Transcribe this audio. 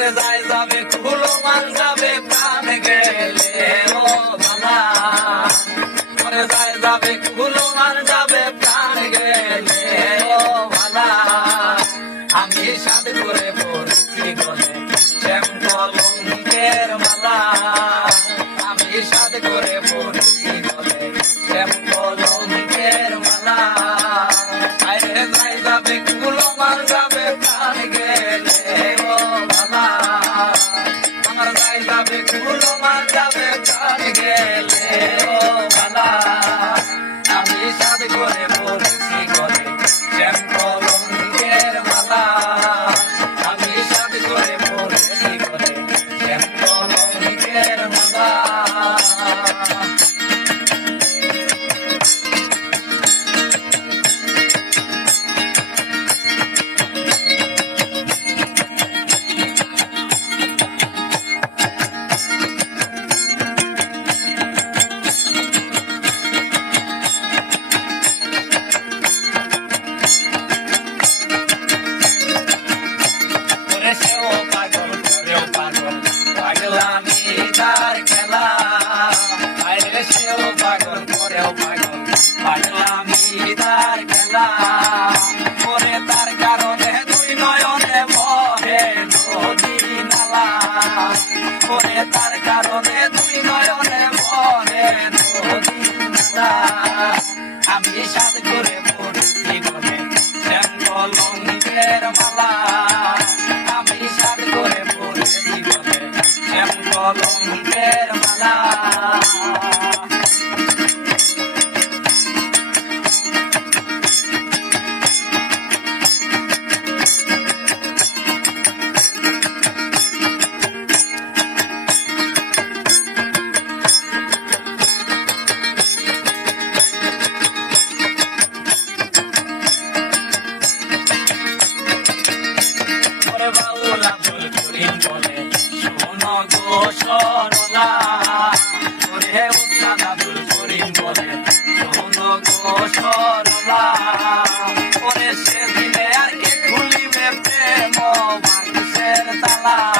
ওরে যায় যাবে কুলো মান যাবে, প্রাণ গেলে ও ভালা ওরে যায় যাবে কুলো মান যাবে, প্রাণ গেলে ও ভালা আমি সাদ করে পড়ছি গলে শ্যাম কলঙ্কের মালা। আমি সাদ করে পড়ছি গলে শ্যাম কলঙ্কের মালা। আরে যাই যাবে কুলো মান যাবে যাবে কুলো মান যাবে ভালা আমি সাদ করে পাগলামি খেলা। আরে সেও পাগল করেও পাগল। পাগলামি তার খেলা। করে তার কারণে দুই নয়নে বহে নদী নালা। করে তার কারণে দুই নয়নে বহে নদী নালা। আমি সাত করে পড়ছি বলে শ্যাম কলঙ্কের মালা। কলঙ্কের মালা সেদিনে আর কে খুলিবে প্রেম বাক্সের তালা